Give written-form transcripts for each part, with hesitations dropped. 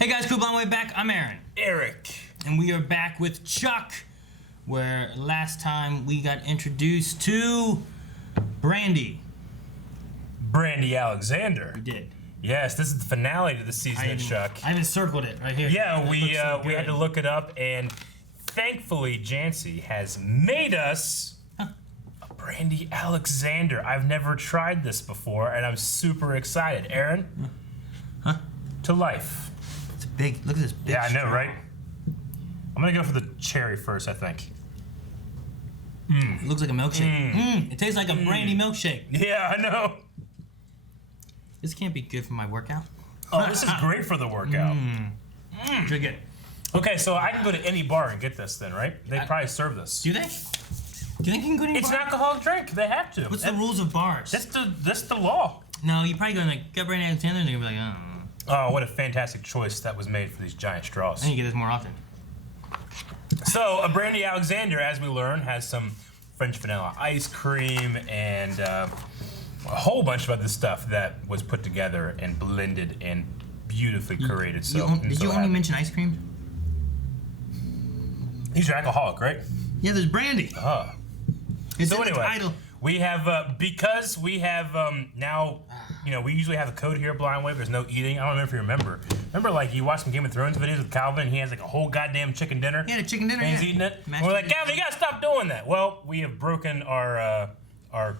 Hey guys, cool blind way back. I'm Aaron. Eric. And we are back with Chuck, where last time we got introduced to Brandy. Brandy Alexander. We did. Yes, this is the finale to the season of Chuck. I even circled it right here. Yeah, we had to look it up, and thankfully Jancy has made us a Brandy Alexander. I've never tried this before, and I'm super excited. Aaron? Huh? To life. It's big. Look at this big Yeah, I know, straw. right? I'm gonna go for the cherry first, I think. It looks like a milkshake. It tastes like a brandy milkshake. Yeah, I know. This can't be good for my workout. Oh, this is great for the workout. Drink it. Okay, so I can go to any bar and get this then, right? They probably serve this. Do they? Do you think you can go to any It's bar? an alcoholic drink. They have to. What's the rules of bars? That's the law. No, you probably go and like, get Brandy Alexander and they're gonna be like, Oh, what a fantastic choice that was made for these giant straws. I need to get this more often. So, a Brandy Alexander, as we learn, has some French vanilla ice cream and a whole bunch of other stuff that was put together and blended and beautifully curated. Did you only mention ice cream? These are alcoholic, right? Yeah, there's brandy. It's So in the anyway, title. we have, because we have now, you know, we usually have a code here, Blind Wave, there's no eating. I don't know if you remember. Remember, like, you watched some Game of Thrones videos with Calvin, and he has, like, a whole goddamn chicken dinner? Yeah, the chicken dinner, And he's yeah. eating it? Mashed And we're like, potatoes. Calvin, you gotta stop doing that. Well, we have broken our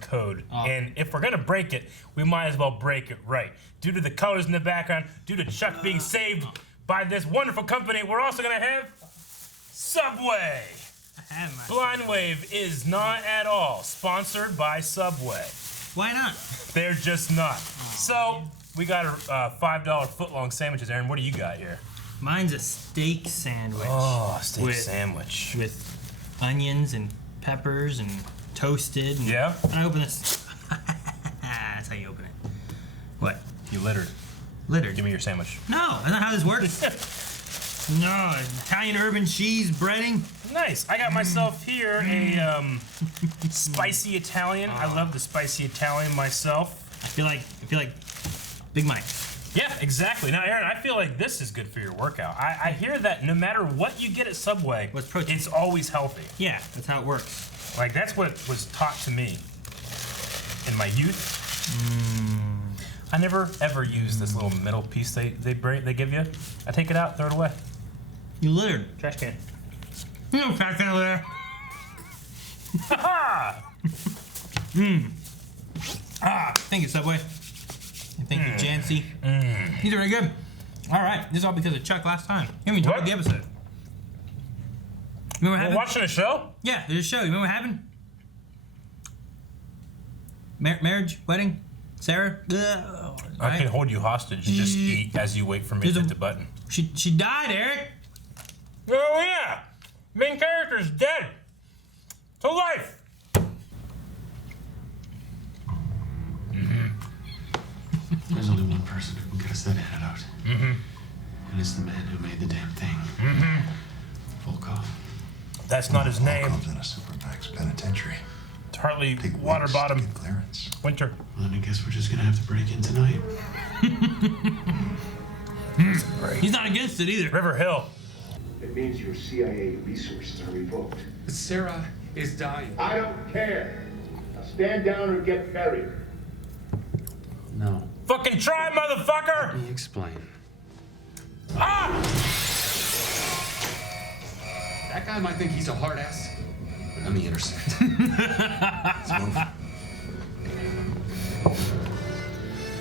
code. Oh. And if we're gonna break it, we might as well break it right. Due to the colors in the background, due to Chuck being saved by this wonderful company, we're also gonna have Subway. I have my- Blind Wave is not at all sponsored by Subway. Why not? They're just not. So, we got a $5 footlong sandwiches, Aaron. What do you got here? Mine's a steak sandwich. Oh, steak with, sandwich. With onions and peppers and toasted. And Yeah? I open this. That's how you open it. What? You littered. Littered. Give me your sandwich. No, that's not how this works. No, Italian urban cheese breading. Nice. I got myself here a spicy Italian. I love the spicy Italian myself. I feel like Big Mike. Yeah, exactly. Now, Aaron, I feel like this is good for your workout. I hear that no matter what you get at Subway, What's protein? it's always healthy. Yeah, that's how it works. Like, that's what was taught to me in my youth. I never, ever use this little metal piece they give you. I take it out, throw it away. You littered. Trash can. No fact over there. Ha-ha! Thank you, Subway. And thank you, Jancy. These are very good. All right, this is all because of Chuck last time. You haven't even told What? the episode. Remember what We're happened? watching a show? Yeah, there's a show. You remember what happened? Marriage, wedding, Sarah. I can hold you hostage and just eat as you wait for me to hit the button. She died, Eric. Oh yeah! Main character's dead. To life! There's only one person who can get us that antidote. And it's the man who made the damn thing. Volkov. That's not his name. Volkov's in a supermax penitentiary. It's hardly Big water weeks bottom to get clearance. winter. Well, then I guess we're just gonna have to break in tonight. He's not against it either. River Hill. It means your CIA resources are revoked. Sarah is dying. I don't care. Now stand down or get buried. No. Fucking try, motherfucker! Let me explain. Ah! That guy might think he's a hard ass. But let me intersect. Let's move.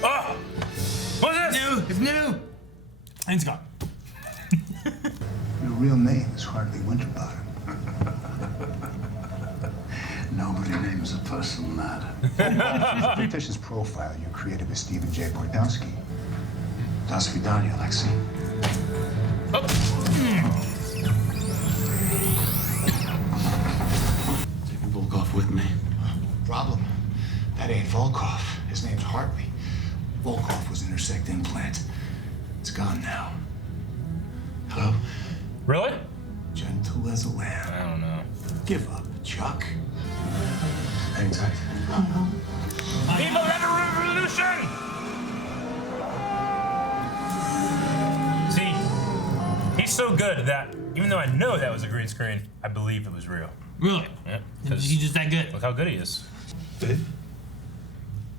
Oh! What's this? New. It's new. And it's gone. Your real name is hardly Winterbottom. Nobody names a person that. Fictitious profile you created with Stephen J. Bordowski. Das Vidania, Lexi. Taking Volkov with me. Problem. That ain't Volkov. His name's Hartley. Volkov was intersect implant. It's gone now. Hello? Really? Gentle as a lamb. I don't know. Give up, Chuck. Hang tight. Viva la revolution! See, It's so good that even though I know that was a green screen, I believe it was real. Really? Yeah, He's just that good. look how good he is. Viv?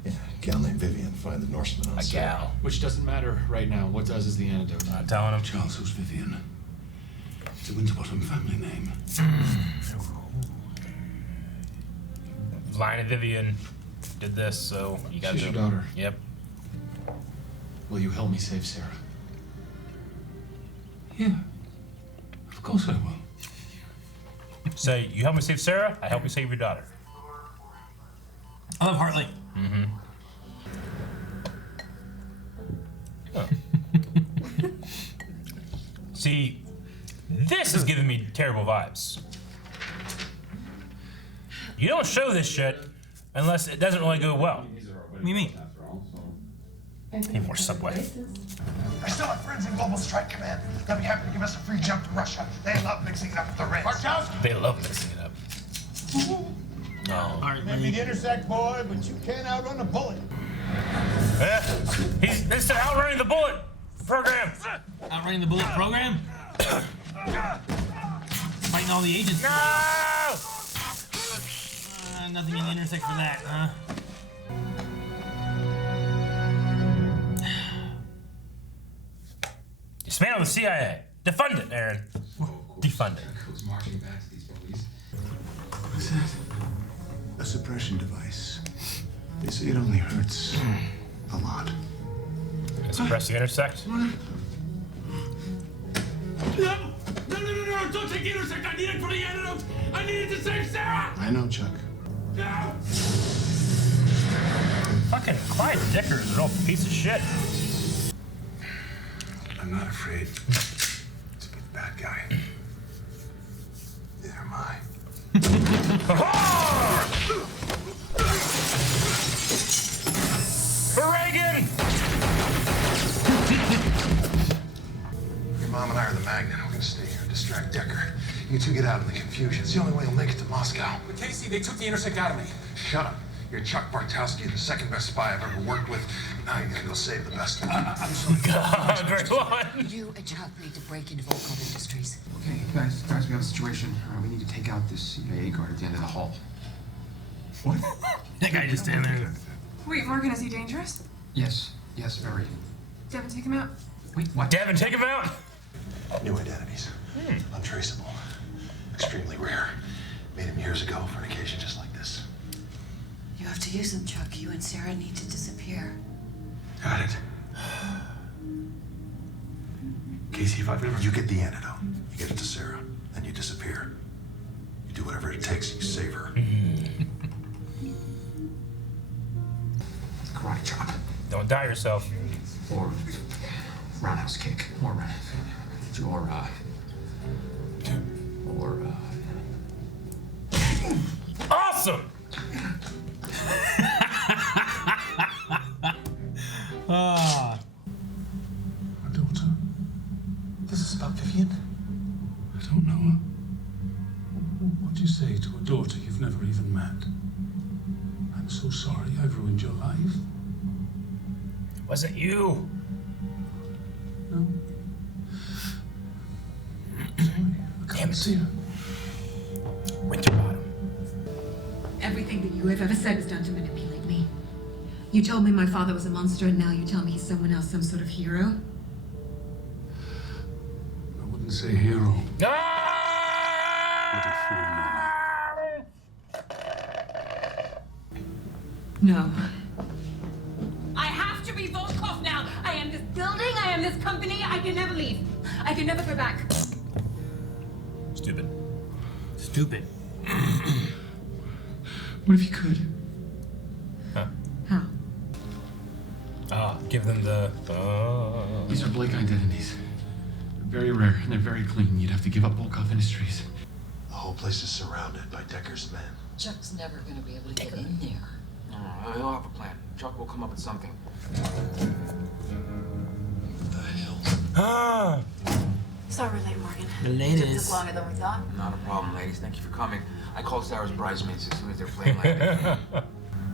Yeah, a gal named Vivian. Find the Norseman on A Sarah. gal. Which doesn't matter right now. What does is the antidote. I'm telling him. Charles, who's Vivian? It's a Winterbottom family name. Lion and Vivian did this, so you got She's your daughter. Yep. Will you help me save Sarah? Yeah. Of course I will. Say, you help me save Sarah, I help you save your daughter. I love Hartley. Oh. See, this is giving me terrible vibes. You don't show this shit unless it doesn't really go well. What do you mean? Need more Subway. I still have friends in Global Strike Command. They'll be happy to give us a free jump to Russia. They love mixing it up with the Reds. Markowski! They love mixing it up. Oh. Maybe the intersect boy, but you can't outrun a bullet. Yeah. He's outrunning the bullet program. Outrunning the bullet program? Fighting all the agents. No! Nothing in the intersect for that, huh? Dismantle the CIA. Defund it, Aaron. Defund it. Goes marching back to these bullies. What's that? A suppression device. They say it only hurts a lot. Suppress the intersect. No! Don't take the intersect! I need it for the antidote! I need it to save Sarah! I know, Chuck. No! Fucking Clyde Dicker is a real piece of shit. I'm not afraid to be the bad guy. Neither am I. For Reagan! Your mom and I are the magnet. We're gonna stay here and distract Decker. You two get out in the confusion. It's the only way he'll make it to Moscow. But Casey, they took the intersect out of me. Shut up. You're Chuck Bartowski, the second best spy I've ever worked with. Now you're gonna go save the best one. I'm sorry. Great one. You and Chuck need to break into Volkov Industries. Okay, guys, we have a situation. We need to take out this CIA guard at the end of the hall. What? That guy just standing there. Wait, Morgan, is he dangerous? Yes, very. Devin, take him out. Wait, what? Devin, take him out. New identities. Untraceable. Extremely rare. Made him years ago for an occasion just like this. You have to use them, Chuck. You and Sarah need to disappear. Got it. Casey, if I've ever... You get the antidote. You get it to Sarah. Then you disappear. You do whatever it takes. You save her. Karate chop. Don't die yourself. Or roundhouse kick. Or Awesome! Ah. My daughter? This is about Vivian? I don't know her. What do you say to a daughter you've never even met? I'm so sorry I've ruined your life. Was it you? No. Sorry, I can't see her. Winterbottom. Everything that you have ever said was done to manipulate me. You told me my father was a monster, and now you tell me he's someone else, some sort of hero? I wouldn't say hero. No. I have to be Volkov now! I am this building, I am this company, I can never leave. I can never go back. Stupid. Stupid. what if you could? Huh. How? Give them the... These are Blake identities. They're very rare and they're very clean. You'd have to give up Volkov Industries. The whole place is surrounded by Decker's men. Chuck's never gonna be able to get in there. He'll have a plan. Chuck will come up with something. What the hell? Ah! Sorry we're late, Morgan. The ladies. Took longer than we thought. Not a problem, ladies. Thank you for coming. I called Sarah's bridesmaids as soon as their plane landed.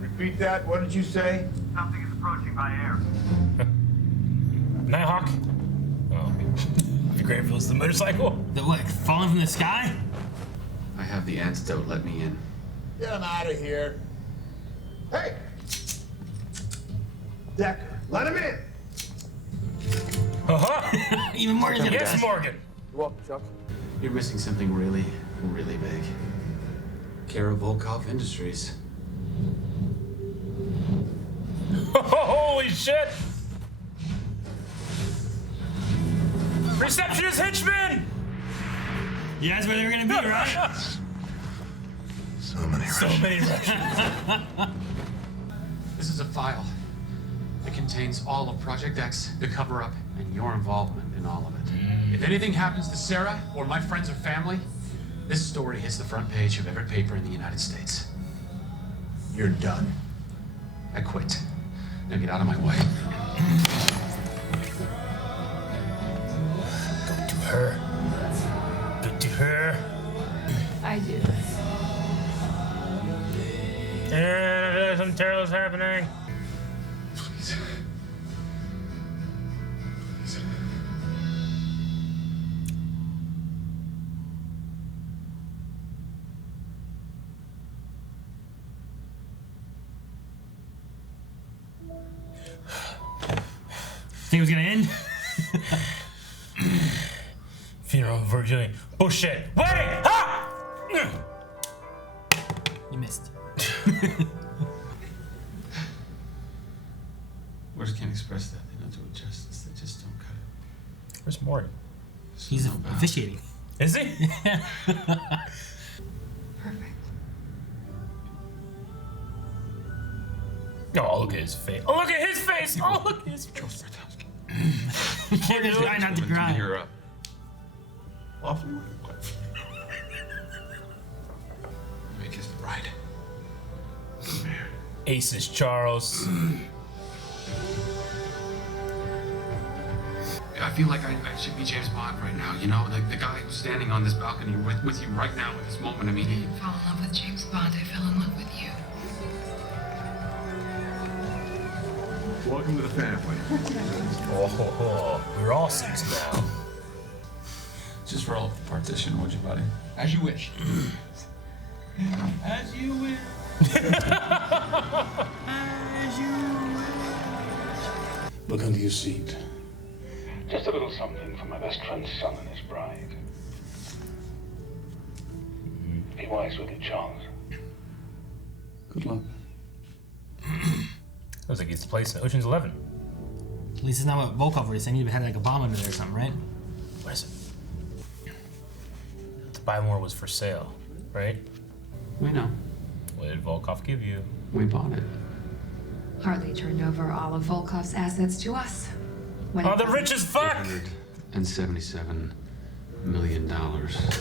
Repeat that. What did you say? Something is approaching by air. Nighthawk? Oh. Granville's the motorcycle. The what? Falling from the sky? I have the antidote. Let me in. Get him out of here. Hey! Decker, let him in. Even Morgan's gonna Yes, die. Morgan. You're welcome, Chuck. You're missing something really, really big. Kara Volkov Industries. Holy shit! Receptionist Hitchman! Yeah, that's where they were gonna be, right? So many So many Russians. This is a file. It contains all of Project X, the cover-up, and your involvement in all of it. If anything happens to Sarah or my friends or family, this story hits the front page of every paper in the United States. You're done. I quit. Now get out of my way. Go to her. Go to her. I do. And something terrible is happening. Please. Please. Think it was gonna end? Funeral of Virginia. Bullshit. Wait! Ah! You missed. Words can't express that. They don't do it justice. They just don't cut it. Where's Morgan? He's officiating. Is he? Perfect. Oh, look at his face. Oh, look at his face. Oh, look at his face. Morgan's trying not to cry. You're up. Make his bride. Come here. Aces Charles. I feel like I should be James Bond right now. You know, the guy who's standing on this balcony with you right now at this moment. I mean, I didn't fall in love with James Bond. I fell in love with you. Welcome to the family. Oh, we're all six now. just roll up the partition, would you, buddy? As you wish. As you wish. As you wish. Look under your seat. Just a little something for my best friend's son and his bride. Be wise with it, Charles. Good luck. Looks like it's the place in Ocean's 11. At least it's not what Volkov would have said. He had like a bomb under there or something, right? What is it? The buy more was for sale, right? We know. What did Volkov give you? We bought it. Harley turned over all of Volkov's assets to us. When Oh, the rich as fuck! $877 million.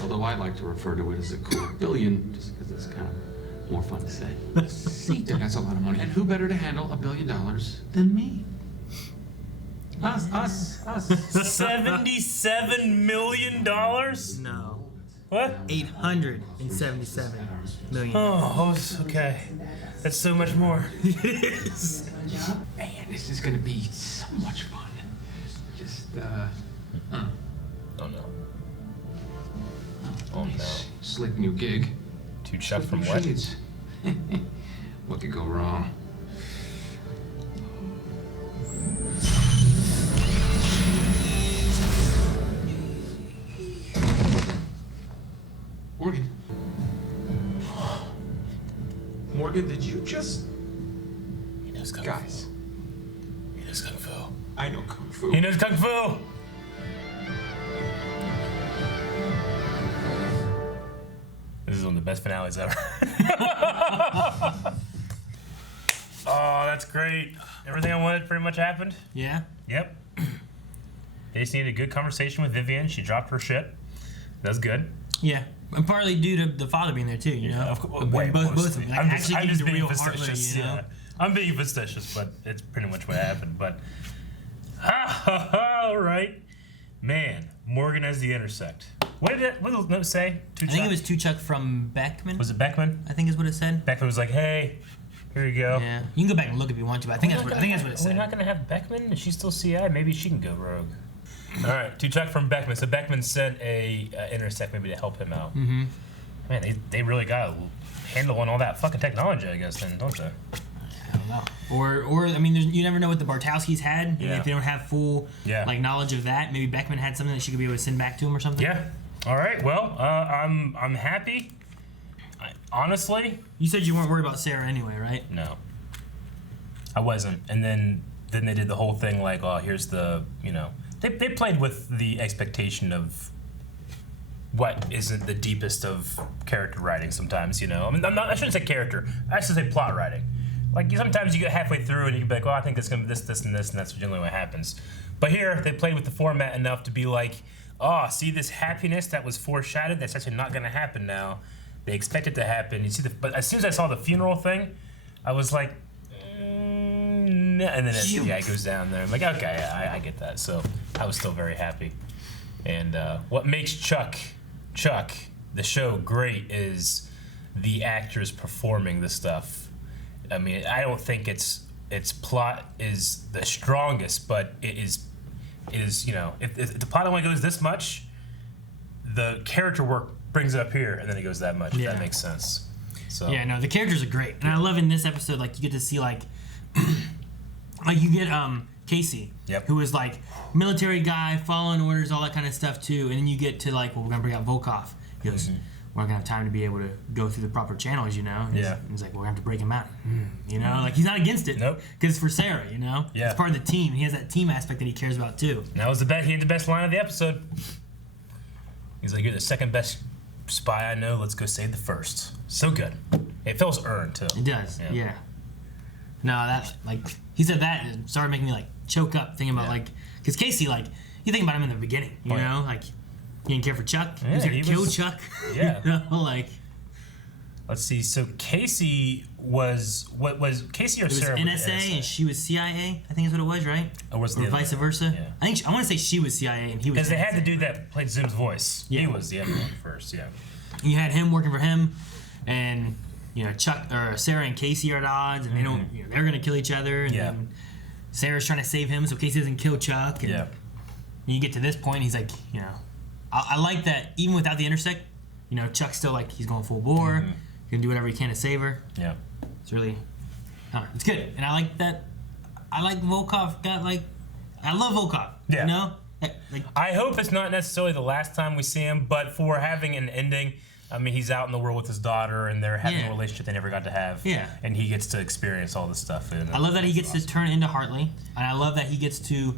Although I like to refer to it as a cool billion, just because it's kind of more fun to say. See, that's a lot of money. And who better to handle $1 billion than me? Us. $77 million? No. What? 877 million. Oh, okay. That's so much more. It is. Man, this is gonna be so much fun. Just, Oh no. Oh no. nice. Slick new gig. Two Chuck Slick from new what? shades. What could go wrong? Morgan. Morgan, did you just... He knows Kung Guys. Fu. He knows Kung Fu. I know Kung Fu. He knows Kung Fu! This is one of the best finales ever. Oh, that's great. Everything I wanted pretty much happened. Yeah. Yep. They just needed a good conversation with Vivian. She dropped her shit. That's good. Yeah. And partly due to the father being there too, you know. Of course, Both of them. Like, I'm just actually getting the being real facetious. Hartley, you know? Yeah. I'm being facetious, but it's pretty much what happened. But all right, man. Morgan as the intersect. What did the note say? I think it was Tuchuk from Beckman. Was it Beckman? I think is what it said. Beckman was like, "Hey, here you go." Yeah. You can go back and look if you want to, but I think that's what it We're said. not gonna have Beckman. Is she still CI? Maybe she can go rogue. All right, to Chuck from Beckman. So Beckman sent a Intersect maybe to help him out. Mm-hmm. Man, they really got a handle on all that fucking technology, I guess, then, don't they? I don't know. Or I mean, you never know what the Bartowskis had. And Yeah. if they don't have full like knowledge of that, maybe Beckman had something that she could be able to send back to him or something. Yeah. All right. Well, I'm happy. Honestly, you said you weren't worried about Sarah anyway, right? No, I wasn't. And then they did the whole thing like, oh, here's the, you know, they played with the expectation of what isn't the deepest of character writing sometimes, you know. I mean, I shouldn't say character. I should say plot writing. Like sometimes you get halfway through and you can be like, well, I think it's gonna be this, and this, and that's generally what happens. But here they played with the format enough to be like, oh, see this happiness that was foreshadowed? That's actually not gonna happen now. They expect it to happen. You see but as soon as I saw the funeral thing, I was like, and then it goes down there. I'm like, okay, I get that. So I was still very happy. And what makes Chuck, the show, great is the actors performing the stuff. I mean, I don't think its plot is the strongest, but it is, you know, if the plot only goes this much, the character work brings it up here, and then it goes that much. If that makes sense. So yeah, no, the characters are great, and I love in this episode, like you get to see like you get Casey, who is like military guy, following orders, all that kind of stuff too, and then you get to like, well, we're gonna bring out Volkov. He goes, we're not gonna have time to be able to go through the proper channels, you know. And he's like, well, we're gonna have to break him out, you know. Like he's not against it, because it's for Sarah, you know. Yeah, it's part of the team. He has that team aspect that he cares about too. And that was he had the best line of the episode. He's like, you're the second best spy I know. Let's go save the first. So good. It feels earned too. It does. Yeah. No, that like he said that and started making me like choke up thinking about like because Casey like you think about him in the beginning, you know, like he didn't care for Chuck. He was gonna kill Chuck. Yeah. You know, like. Let's see. So Casey was what was Casey or Sarah? It was NSA and she was CIA. I think is what it was, right? Or was or vice versa? Yeah. I think I want to say she was CIA and he was. Because they had the dude that played Zim's voice. Yeah. He was the other one first. Yeah. You had him working for him, and you know Chuck or Sarah and Casey are at odds, and they don't. You know, they're gonna kill each other. And then Sarah's trying to save him so Casey doesn't kill Chuck. And you get to this point, he's like, you know, I like that even without the intersect, you know, Chuck's still like he's going full bore. He can do whatever he can to save her. Yeah. It's really, I don't know, it's good, and I like that. I like Volkov got like, I love Volkov. Yeah. You know. Like, I hope it's not necessarily the last time we see him, but for having an ending, I mean, he's out in the world with his daughter, and they're having a relationship they never got to have. Yeah. And he gets to experience all this stuff. I love that he gets to turn into Hartley, and I love that he gets to,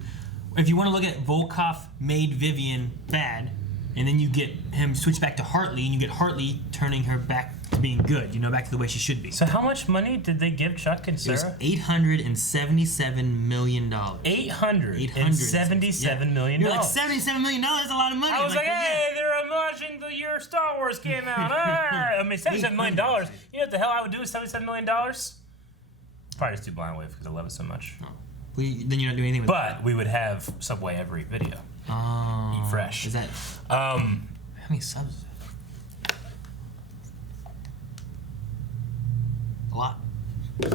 if you want to look at Volkov made Vivian bad, and then you get him switch back to Hartley, and you get Hartley turning her back to being good, you know, back to the way she should be. So how much money did they give Chuck and Sarah? It was $877 million. $877 million. You're like, $77 million, that's a lot of money. I was like, hey, they're watching the year Star Wars came out. I mean, $77 million. You know what the hell I would do with $77 million? Probably just do Blind Wave because I love it so much. Oh. Well, then you don't do anything with But we would have Subway every video. Oh. Eat fresh. Is that... how many subs is that? A lot. I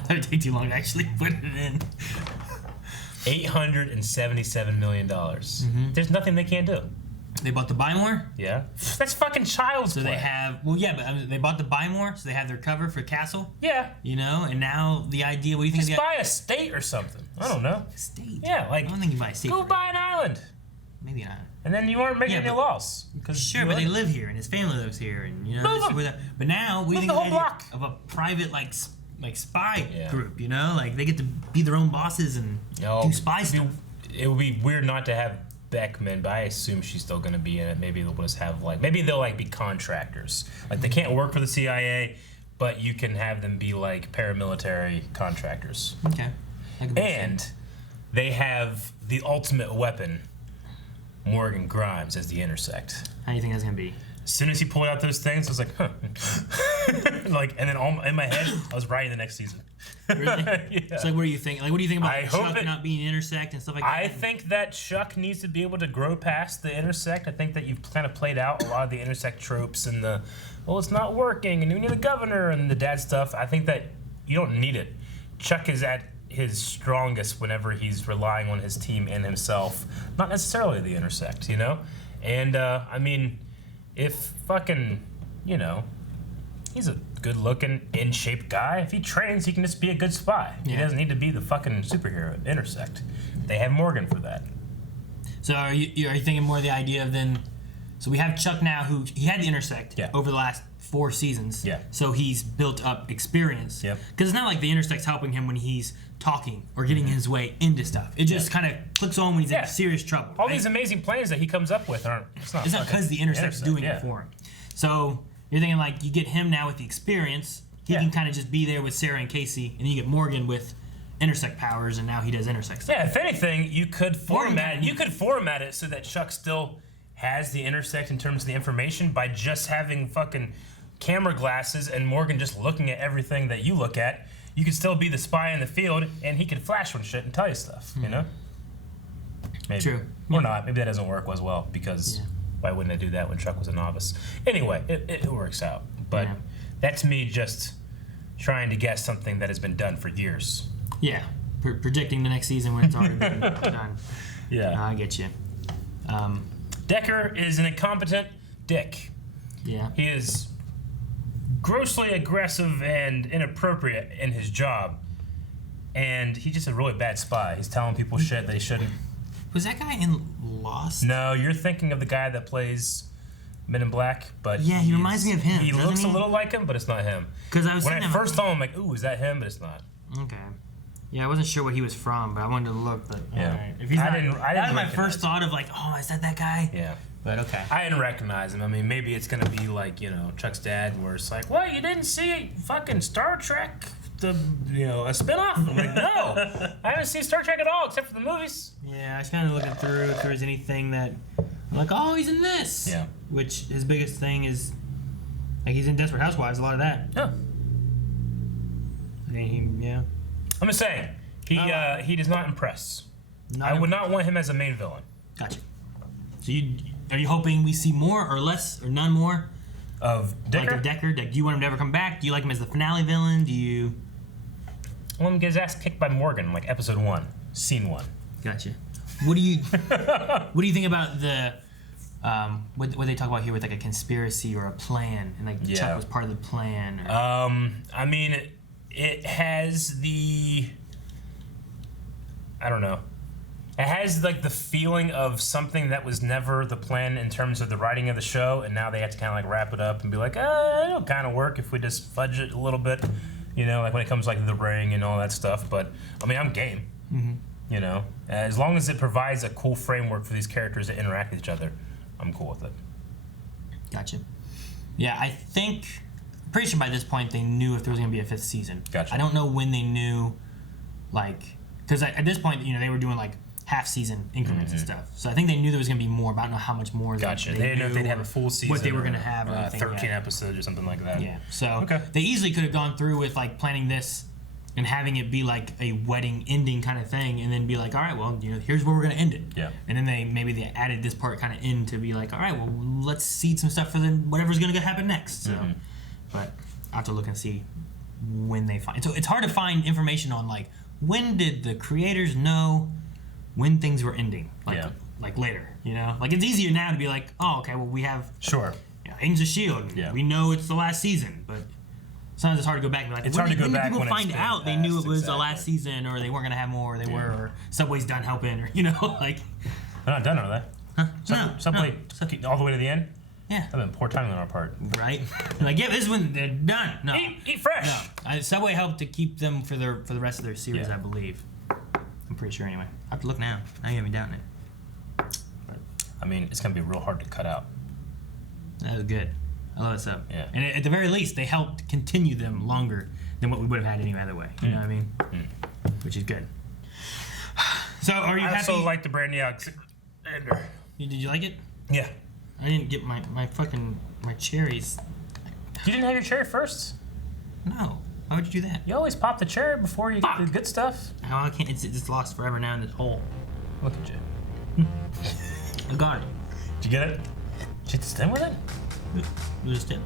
thought it'd take too long to actually put it in. $877 million. There's nothing they can't do. They bought the Buy More? Yeah. That's fucking child's play. So they have, well, yeah, but they bought the Buy More, so they have their cover for Castle. Yeah. You know, and now the idea, what do you think? Just buy a state or something. I don't know. A state? Yeah, like. I don't think you buy a state. Go buy an island. Maybe an island. And then you aren't making any loss. Sure, but they live here, and his family lives here, and you know. But now, what do you think of a private like spy group? You know, like they get to be their own bosses and do spy stuff. It would be weird not to have Beckman, but I assume she's still going to be in it. Maybe they'll just have maybe they'll be contractors. Like they can't work for the CIA, but you can have them be like paramilitary contractors. Okay. And they have the ultimate weapon. Morgan Grimes as the Intersect. How do you think that's gonna be? As soon as he pulled out those things, I was like, huh. And then in my head, I was writing the next season. Really? Yeah. So what do you think? Like, what do you think about Chuck not being Intersect and stuff like that? I think that Chuck needs to be able to grow past the Intersect. I think that you've kind of played out a lot of the Intersect tropes and it's not working, and we need a governor and the dad stuff. I think that you don't need it. Chuck is at his strongest whenever he's relying on his team and himself, not necessarily the intersect, you know? And, I mean, if fucking, you know, he's a good-looking, in-shape guy. If he trains, he can just be a good spy. Yeah. He doesn't need to be the fucking superhero at intersect. They have Morgan for that. So are you thinking more of the idea of then... So we have Chuck now, who he had the intersect over the last 4 seasons. Yeah. So he's built up experience. Yep. Because it's not like the intersect's helping him when he's talking or getting his way into stuff. It just kind of clicks on when he's in serious trouble. All these amazing plans that he comes up with aren't... It's not because the intersect's doing it for him. So you're thinking like you get him now with the experience. He can kind of just be there with Sarah and Casey, and then you get Morgan with intersect powers, and now he does intersect stuff. Yeah, if anything, you could format it so that Chuck still has the intersect in terms of the information by just having fucking camera glasses and Morgan just looking at everything that you look at. You could still be the spy in the field, and he could flash on shit and tell you stuff, you know? Maybe. True. Or not. Maybe that doesn't work as well, because why wouldn't they do that when Chuck was a novice? Anyway, it works out. But that's me just trying to guess something that has been done for years. Yeah, predicting the next season when it's already been done. Yeah. No, I get you. Decker is an incompetent dick. Yeah. He is grossly aggressive and inappropriate in his job. And he's just a really bad spy. He's telling people shit that he shouldn't. Was that guy in Lost? No, you're thinking of the guy that plays Men in Black, but yeah, he reminds me of him. He looks a little like him, but it's not him. Because I was when I first saw him, I'm like, ooh, is that him? But it's not. Okay. Yeah, I wasn't sure what he was from, but I wanted to look. But yeah, right. If he's I didn't. That was my first thought of like, oh, is that guy? Yeah. But okay. I didn't recognize him. I mean, maybe it's gonna be like, you know, Chuck's dad, where it's like, what, you didn't see fucking Star Trek, a spinoff? I'm like, no, I haven't seen Star Trek at all except for the movies. Yeah, I was kind of looking through if there was anything that, I'm like, oh, he's in this. Yeah. Which his biggest thing is, like, he's in Desperate Housewives, a lot of that. Yeah. Yeah. I'm just saying, he does not impress. I would not want him as a main villain. Gotcha. So are you hoping we see more or less or none more of Decker? Like of Decker? Like, do you want him to ever come back? Do you like him as the finale villain? Do you? I want him to get his ass kicked by Morgan, like episode 1, scene 1. Gotcha. What do you think about the what they talk about here with like a conspiracy or a plan, and like Chuck was part of the plan? Or... I mean, it has the, I don't know. It has like the feeling of something that was never the plan in terms of the writing of the show, and now they have to kind of like wrap it up and be like, it'll kind of work if we just fudge it a little bit, you know, like when it comes like the ring and all that stuff. But I mean, I'm game. Mm-hmm. You know, as long as it provides a cool framework for these characters to interact with each other, I'm cool with it. Gotcha. Yeah, I'm pretty sure by this point they knew if there was going to be a 5th season. Gotcha. I don't know when they knew, like, because at this point, you know, they were doing like half-season increments and stuff. So I think they knew there was going to be more, but I don't know how much more. Gotcha. They didn't know if they'd have a full season. What they were going to have, or anything 13 episodes or something like that. Yeah. So they easily could have gone through with like planning this and having it be like a wedding ending kind of thing, and then be like, all right, well, you know, here's where we're gonna end it. Yeah. And then they added this part kind of in to be like, all right, well, let's seed some stuff for then whatever's gonna happen next. So, but I have to look and see when they find. So it's hard to find information on like when did the creators know when things were ending, like later, you know, like it's easier now to be like, oh, okay, well, we have Agents of S.H.I.E.L.D. Yeah. We know it's the last season, but. Sometimes it's hard to go back and be like, it's hard to go back when people find it's out they knew it was the last season, or they weren't going to have more, or they were, or Subway's done helping, or, you know, like. They're not done, are they? Huh? Subway all the way to the end? Yeah. That's been poor timing on our part. Right? Like, yeah, this is when they're done. No. Eat fresh. No. Subway helped to keep them for the rest of their series, I believe. I'm pretty sure anyway. I have to look now. Now you have me doubting it. But, I mean, it's going to be real hard to cut out. That was good. I love that stuff. Yeah. And at the very least, they helped continue them longer than what we would have had any other way. You know what I mean? Which is good. So, are you happy? I also like the Brandy Alexander. Did you like it? Yeah. I didn't get my cherries. You didn't have your cherry first? No. Why would you do that? You always pop the cherry before you get the good stuff. Oh, I can't. It's lost forever now in this hole. Look at you. I got it. Did you get it? Did you stand with it? You just did.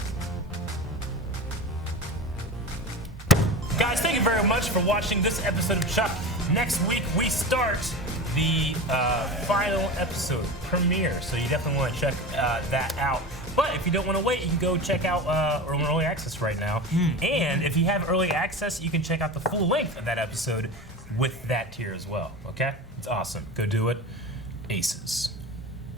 Guys, thank you very much for watching this episode of Chuck. Next week, we start the final episode premiere, so you definitely want to check that out. But if you don't want to wait, you can go check out early access right now. And if you have early access, you can check out the full length of that episode with that tier as well. Okay? It's awesome. Go do it. Aces.